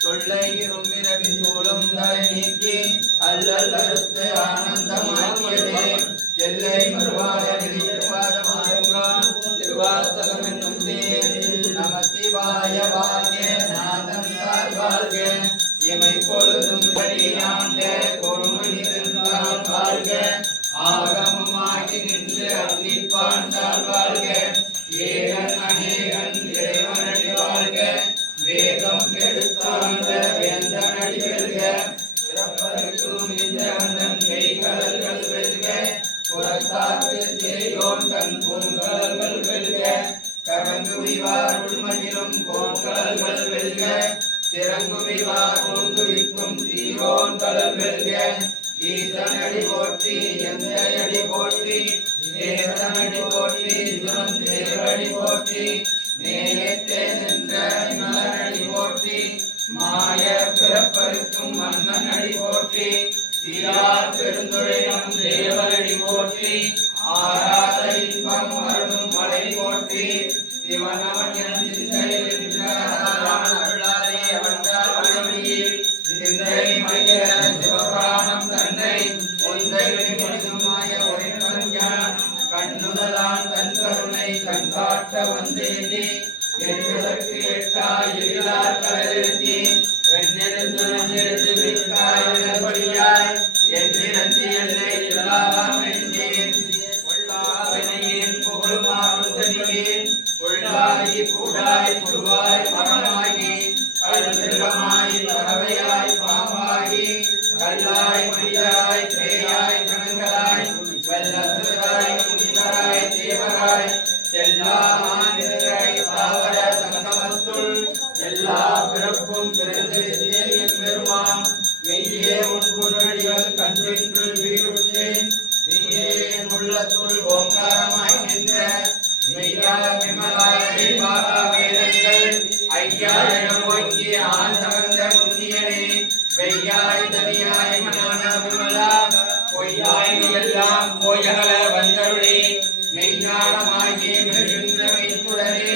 தொல்லை இரும்பிரவி சூழும் தலை நீக்கி அல்லல் அறுத்து ஆனந்தமாக்கியதே எல்லை மறுவாத திருவாதமாறுங்கான் திருவாசகம் என்னும் தேன் நமசிவாய வாழ்க நாதன் வாழ்க இமை பொழுதும் பரியாண்ட பொறுமையிருந்தான் வாழ்க ஆகமமாகி நின்று அன்னிப்பாண்டால் வாழ்க ஏகன் அநேகன் இறைவனடி வாழ்க வேகம் கெடுத்தாண்ட வேந்தனடி வெல்க சிறப்பருக்கும் இந்த அண்ணன் மெய்கடல்கள் வெல்க புறத்தாக்கு சேயோன் தன் பூங்கடல்கள் வெல்க கரங்குவிவார் உள்மகிழும் போன்கடல்கள் வெல்க திறங்குவிவார் ஊங்குவிக்கும் தீரோன் கடல் வெல்க ஈசனடி போற்றி எந்தையடி போற்றி ஏசனடி போற்றி சிவன் தேவடி போற்றி நேயத்தே நின்ற மலனடி போற்றி மாய பிறப்பருக்கும் மன்னனடி போற்றி தீரார் பெருந்துரையும் தேவனடி போற்றி ஆராத இன்பம் அருளும் மலை போற்றி சிவனவன் என் சிந்தையில் அருளாரே அவன்றால் வழியில் சிந்தை மைய சிவபுராணம் தன்னை ஒன்றை வெளிப்படுத்துமாய ஒளிப்பஞ்சான் கண்ணுதலான் தன் கருணை கண்காட்ட வந்தேனே என்பதற்கு எட்டாய் எழிலார் கலரிருத்தி வெண்ணெடுத்து நஞ்செடுத்து விற்காயபடியாய் என்று நன்றி எல்லை இல்லாதான் வென்றேன் உள்ளாவினையேன் புகழுமாறும் தனியேன் உள்ளாகி கூடாய் புடுவாய் மரமாகி பல்மிருகமாய் பறவையாய் பாம்பாகி கல்லாய் மனிதராய் பேயாய் கணங்களாய் வல்லசுராய் முனிவராய் தேவராய் எல்லா மாநிலராய் தாவர சங்கமத்துள் எல்லா பிறப்பும் பிறந்து பெருமான் மெய்யே உன் குணடிகள் கண்டின்று வீடுற்றேன் மெய்யே உள்ளத்துள் ஓங்காரமாய் நின்ற மெய்யா விமலாய் தெய்வாகா வேதங்கள் ஐயாயிரம் ஓங்கிய ஆண்டவந்த முன்னியனே வெய்யாய் தனியாய் மனான விமலா பொய்யாய் எல்லாம் போயகல வந்தருளே மெய்ஞானமாகி மிகுந்த மெய்ப்புடரே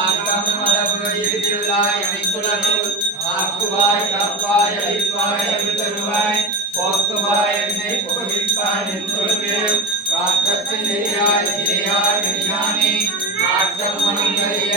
ஆக்கம் அளவு இருளாய் அனைத்துலகும் ஆக்குவாய் காப்பாய் அழிப்பாய் அருள்தருவாய் போக்குவாய் என்னை புகழ்ப்பாய் என் தொழுகிறேன் காற்றத்தின் நெறியாய் சிறையாய் நெறியானே மாற்றம் மனங்களைய